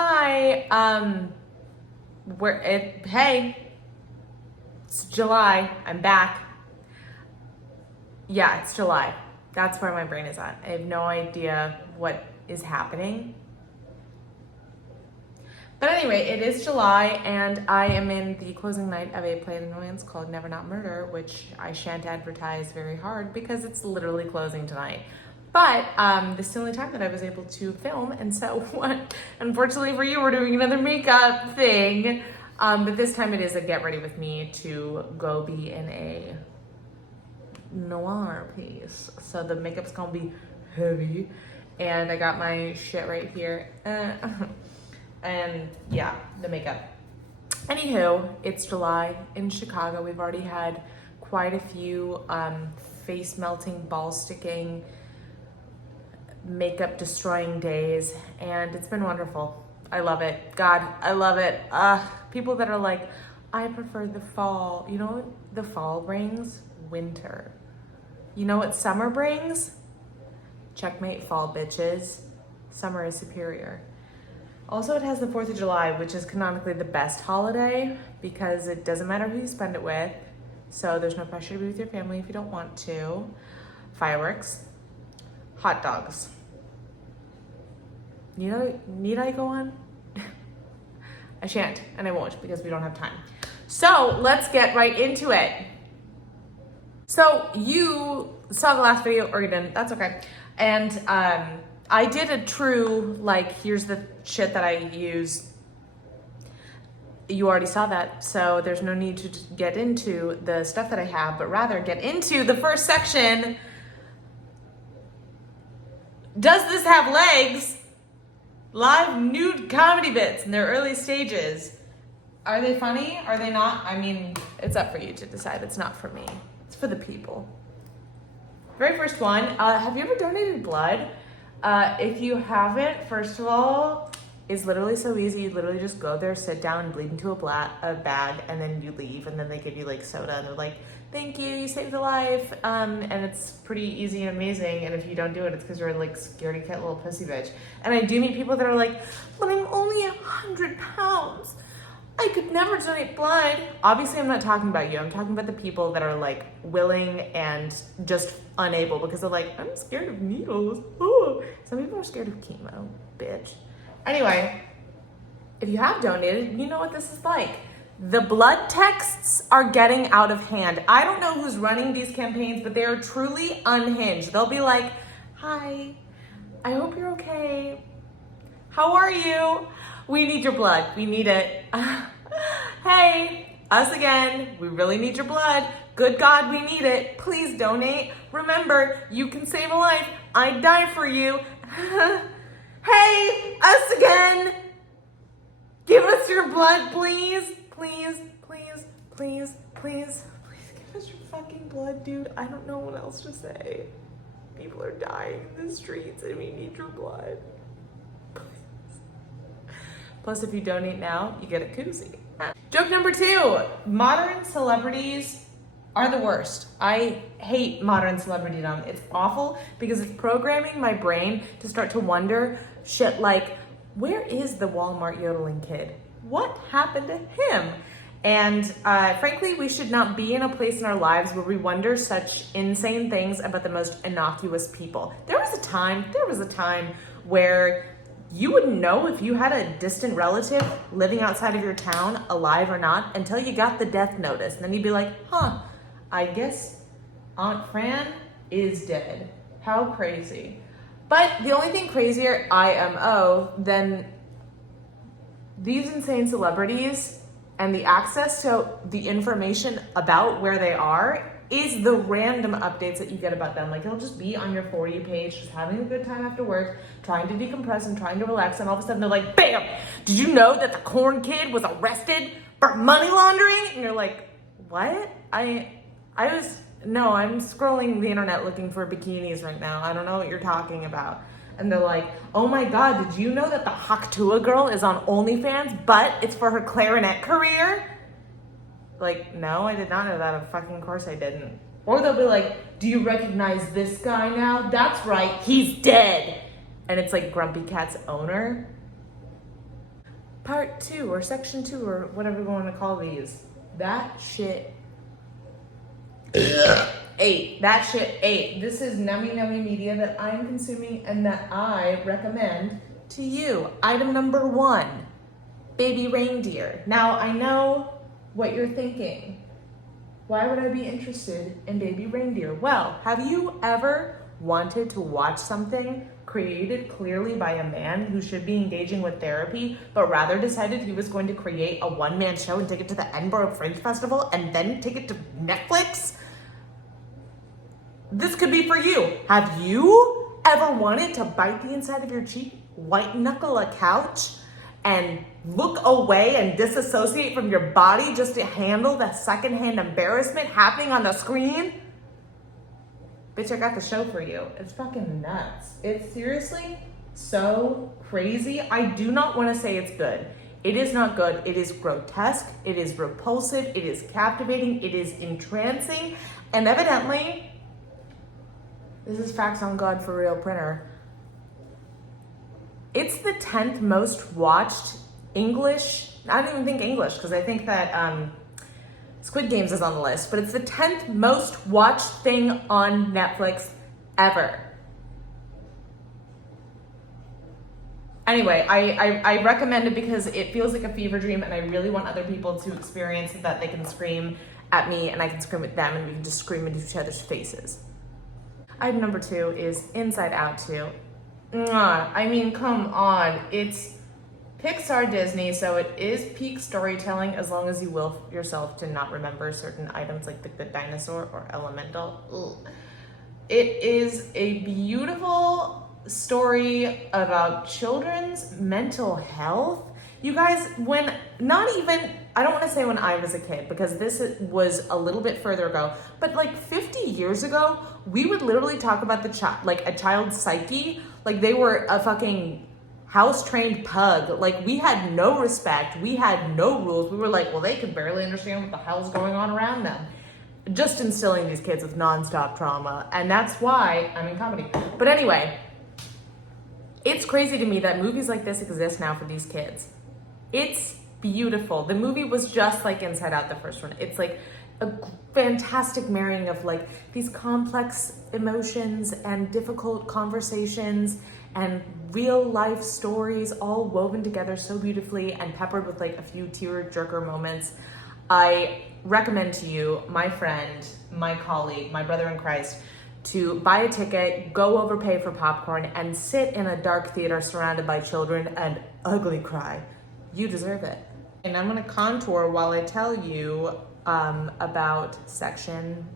Hi, hey, it's July. I'm back. Yeah, it's July. That's where my brain is at. I have no idea what is happening. But anyway, it is July, and I am in the closing night of a play of annoyance called Never Not Murder, which I shan't advertise very hard because it's literally closing tonight. But this is the only time that I was able to film, and so unfortunately for you, we're doing another makeup thing. But this time it is a get ready with me to go be in a noir piece. So the makeup's gonna be heavy, and I got my shit right here. And yeah, the makeup. Anywho, it's July in Chicago. We've already had quite a few face melting, ball sticking, makeup destroying days, and it's been wonderful. I love it. God, I love it. People that are like, I prefer the fall. You know what the fall brings? Winter. You know what summer brings? Checkmate, fall, bitches. Summer is superior. Also, it has the 4th of July, which is canonically the best holiday because it doesn't matter who you spend it with. So there's no pressure to be with your family if you don't want to. Fireworks. Hot dogs. Need I go on? I shan't, and I won't because we don't have time. So let's get right into it. So you saw the last video, or you didn't, that's okay. And I did a true, like, here's the shit that I use. You already saw that, so there's no need to just get into the stuff that I have, but rather get into the first section. Does this have legs? Live nude comedy bits in their early stages. Are they funny? Are they not? I mean, it's up for you to decide. It's not for me. It's for the people. Very first one, have you ever donated blood? If you haven't, first of all, it's literally so easy. You literally just go there, sit down, and bleed into a bag, and then you leave, and then they give you like soda, and they're like, thank you, you saved a life. And it's pretty easy and amazing, and if you don't do it, it's because you're like scaredy cat little pussy bitch. And I do meet people that are like, but I'm only 100 pounds. I could never donate blood. Obviously, I'm not talking about you. I'm talking about the people that are like willing and just unable because they're like, I'm scared of needles. Oh. Some people are scared of chemo, bitch. Anyway, if you have donated, you know what this is like. The blood texts are getting out of hand. I don't know who's running these campaigns, but they are truly unhinged. They'll be like, hi, I hope you're okay. How are you? We need your blood. We need it. Hey, us again. We really need your blood. Good God, we need it. Please donate. Remember, you can save a life. I'd die for you. Hey, us again. Give us your blood, please. Please, please, please, please. Please give us your fucking blood, dude. I don't know what else to say. People are dying in the streets and we need your blood. Plus, if you donate now, you get a koozie. Joke number 2, modern celebrities are the worst. I hate modern celebritydom. It's awful because it's programming my brain to start to wonder shit like, where is the Walmart yodeling kid? What happened to him? And frankly, we should not be in a place in our lives where we wonder such insane things about the most innocuous people. There was a time where you wouldn't know if you had a distant relative living outside of your town, alive or not, until you got the death notice. And then you'd be like, huh, I guess Aunt Fran is dead. How crazy. But the only thing crazier, IMO, than these insane celebrities and the access to the information about where they are is the random updates that you get about them. Like, it'll just be on your For You page, just having a good time after work, trying to decompress and trying to relax, and all of a sudden they're like, bam! Did you know that the corn kid was arrested for money laundering? And you're like, what? I'm scrolling the internet looking for bikinis right now. I don't know what you're talking about. And they're like, oh my God, did you know that the Haktua girl is on OnlyFans, but it's for her clarinet career? Like, no, I did not know that. Of fucking course I didn't. Or they'll be like, do you recognize this guy now? That's right, he's dead. And it's like Grumpy Cat's owner. part 2 or section 2 or whatever we want to call these. That shit ate. That shit ate. This is nummy media that I'm consuming and that I recommend to you. Item number 1, baby reindeer. Now, I know what you're thinking. Why would I be interested in baby reindeer? Well, have you ever wanted to watch something created clearly by a man who should be engaging with therapy, but rather decided he was going to create a one-man show and take it to the Edinburgh Fringe Festival and then take it to Netflix? This could be for you. Have you ever wanted to bite the inside of your cheek, white knuckle a couch, and look away and disassociate from your body just to handle the secondhand embarrassment happening on the screen? Bitch, I got the show for you. It's fucking nuts. It's seriously so crazy. I do not want to say it's good. It is not good. It is grotesque. It is repulsive. It is captivating. It is entrancing. And evidently, this is facts on God for real printer. It's the 10th most watched English, I don't even think English, because I think that Squid Games is on the list, but it's the 10th most watched thing on Netflix ever. Anyway, I recommend it because it feels like a fever dream and I really want other people to experience that they can scream at me and I can scream at them and we can just scream into each other's faces. Item number 2 is Inside Out 2. I mean, come on. It's Pixar Disney, so it is peak storytelling as long as you will yourself to not remember certain items like the good dinosaur or elemental. Ugh. It is a beautiful story about children's mental health. You guys, I don't want to say when I was a kid because this was a little bit further ago, but like 50 years ago, we would literally talk about a child's psyche like they were a fucking house-trained pug. Like, we had no respect. We had no rules. We were like, well, they can barely understand what the hell's going on around them. Just instilling these kids with nonstop trauma. And that's why I'm in comedy. But anyway, it's crazy to me that movies like this exist now for these kids. It's beautiful. The movie was just like Inside Out, the first one. It's like a fantastic marrying of like these complex emotions and difficult conversations and real life stories all woven together so beautifully and peppered with like a few tear-jerker moments. I recommend to you, my friend, my colleague, my brother in Christ, to buy a ticket, go overpay for popcorn, and sit in a dark theater surrounded by children and ugly cry. You deserve it. And I'm gonna contour while I tell you about section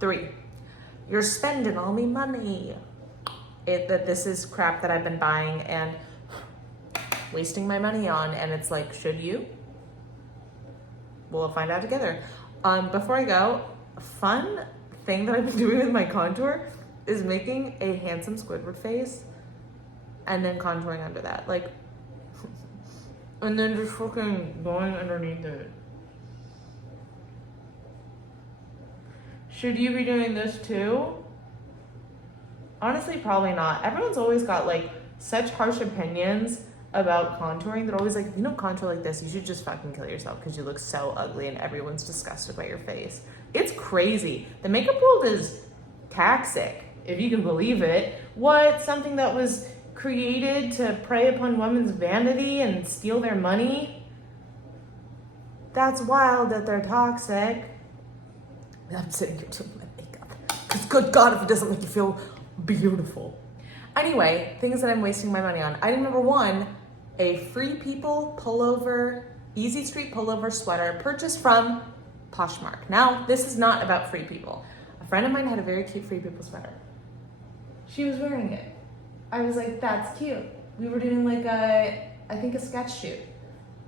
3. You're spending all me money. That this is crap that I've been buying and wasting my money on, and it's like, should you? We'll find out together. Before I go, a fun thing that I've been doing with my contour is making a handsome Squidward face and then contouring under that, like, and then just fucking going underneath it. Should you be doing this too? Honestly, probably not. Everyone's always got like such harsh opinions about contouring. They're always like, you don't contour like this, you should just fucking kill yourself because you look so ugly and everyone's disgusted by your face. It's crazy. The makeup world is toxic, if you can believe it. What? Something that was created to prey upon women's vanity and steal their money? That's wild that they're toxic. I'm sitting here doing my makeup. Because good God, if it doesn't make you feel beautiful. Anyway, things that I'm wasting my money on. Item number 1, a Free People pullover, Easy Street pullover sweater purchased from Poshmark. Now, this is not about Free People. A friend of mine had a very cute Free People sweater. She was wearing it. I was like, that's cute. We were doing like a sketch shoot.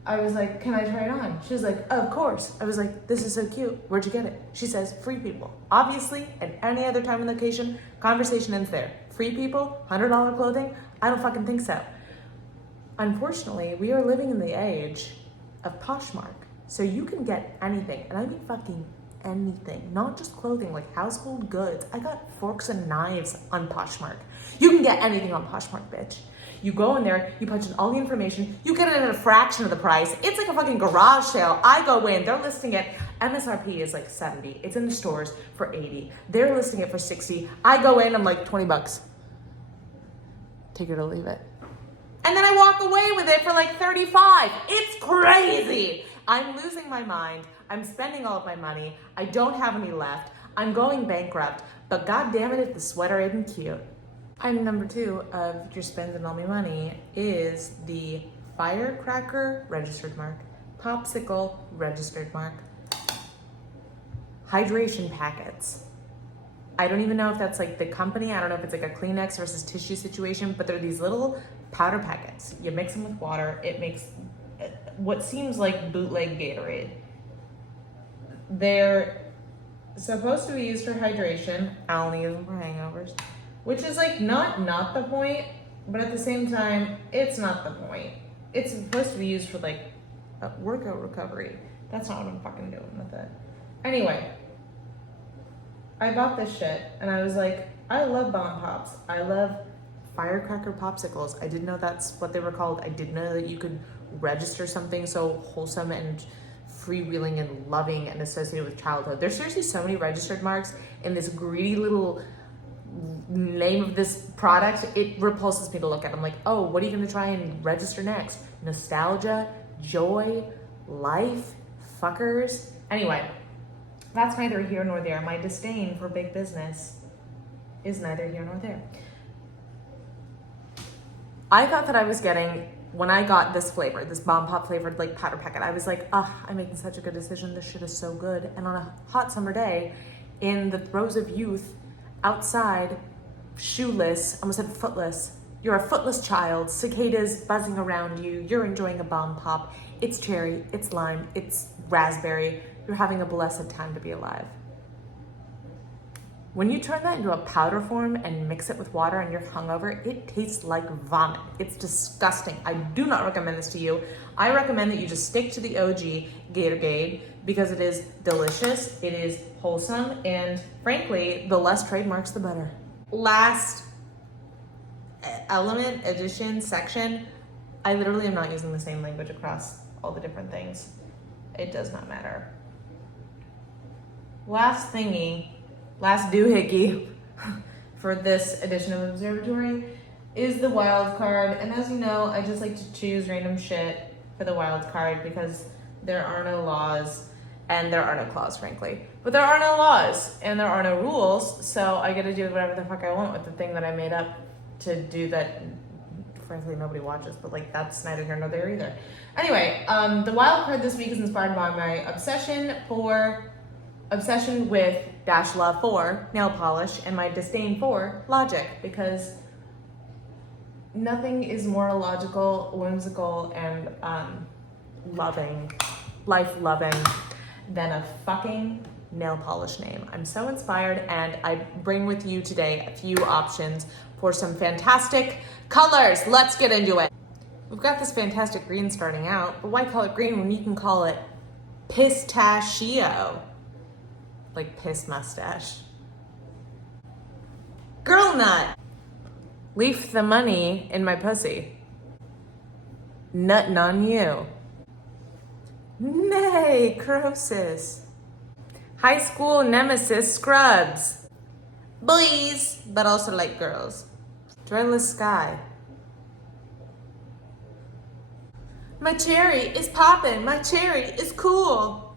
I was like, can I try it on? She was like, of course. I was like, this is so cute. Where'd you get it? She says, Free People. Obviously, at any other time and location, conversation ends there. Free People, $100 clothing? I don't fucking think so. Unfortunately, we are living in the age of Poshmark. So you can get anything, and I mean fucking anything, not just clothing, like household goods. I got forks and knives on Poshmark. You can get anything on Poshmark, bitch. You go in there, you punch in all the information, you get it at a fraction of the price. It's like a fucking garage sale. I go in, they're listing it, MSRP is like 70. It's in the stores for 80. They're listing it for 60. I go in, I'm like, 20 bucks. Take it or leave it. And then I walk away with it for like 35. It's crazy. I'm losing my mind. I'm spending all of my money. I don't have any left. I'm going bankrupt, but god damn it if the sweater isn't cute. Item number 2 of your spending all my money is the firecracker registered mark, popsicle registered mark, hydration packets. I don't even know if that's like the company. I don't know if it's like a Kleenex versus tissue situation, but they're these little powder packets. You mix them with water. It makes what seems like bootleg Gatorade. They're supposed to be used for hydration. I only use them for hangovers, which is like not the point, but at the same time, it's not the point. It's supposed to be used for like a workout recovery. That's not what I'm fucking doing with it. Anyway, I bought this shit and I was like, I love Bomb Pops. I love firecracker popsicles. I didn't know that's what they were called. I didn't know that you could register something so wholesome and freewheeling and loving and associated with childhood. There's seriously so many registered marks in this greedy little name of this product. It repulses me to look at. I'm like, oh, what are you gonna try and register next? Nostalgia, joy, life, fuckers. Anyway, that's neither here nor there. My disdain for big business is neither here nor there. I thought that I was getting, when I got this flavor, this Bomb Pop flavored like powder packet, I was like, I'm making such a good decision. This shit is so good. And on a hot summer day, in the throes of youth, outside, shoeless, almost said footless. You're a footless child, cicadas buzzing around you. You're enjoying a Bomb Pop. It's cherry, it's lime, it's raspberry. You're having a blessed time to be alive. When you turn that into a powder form and mix it with water and you're hungover, it tastes like vomit. It's disgusting. I do not recommend this to you. I recommend that you just stick to the OG Gatorade because it is delicious, it is wholesome, and frankly, the less trademarks, the better. Last element, addition, section, I literally am not using the same language across all the different things. It does not matter. Last thingy, last doohickey for this edition of Observa-Tori is the wild card. And as you know, I just like to choose random shit for the wild card because there are no laws and there are no claws, frankly. But there are no laws and there are no rules, so I get to do whatever the fuck I want with the thing that I made up to do that frankly nobody watches, but like that's neither here nor there either. Anyway, the wild card this week is inspired by my obsession with dash love for nail polish and my disdain for logic, because nothing is more illogical, whimsical, and life-loving than a fucking nail polish name. I'm so inspired, and I bring with you today a few options for some fantastic colors. Let's get into it. We've got this fantastic green starting out, but why call it green when you can call it pistachio? Like piss mustache. Girl nut. Leaf the money in my pussy. Nuttin' on you. Nay, Croesus. High school nemesis scrubs. Boys, but also like girls. Dreadless sky. My cherry is poppin', my cherry is cool.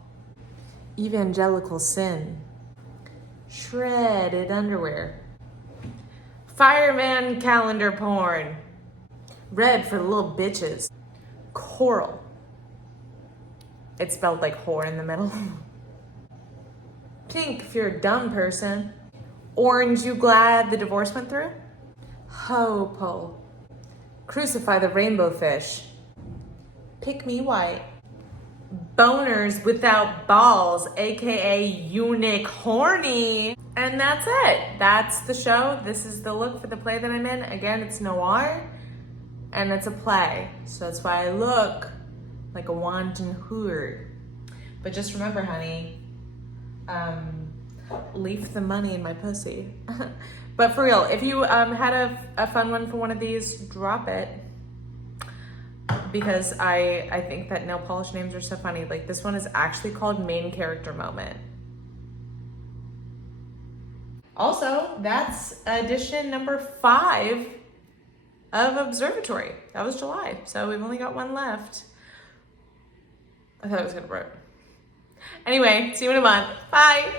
Evangelical sin. Shredded underwear. Fireman calendar porn. Red for the little bitches. Coral. It's spelled like whore in the middle. Pink if you're a dumb person. Orange, you glad the divorce went through? Ho-po. Crucify the rainbow fish. Pick me white. Boners without balls, aka eunuch horny. And that's it. That's the show. This is the look for the play that I'm in. Again, it's noir and it's a play. So that's why I look like a wanton whore. But just remember, honey, leave the money in my pussy. But for real, if you had a fun one for one of these, drop it. Because I think that nail polish names are so funny. Like this one is actually called Main Character Moment. Also, that's edition number 5 of Observa-Tori. That was July, so we've only got one left. I thought it was gonna break. Anyway, see you in a month. Bye.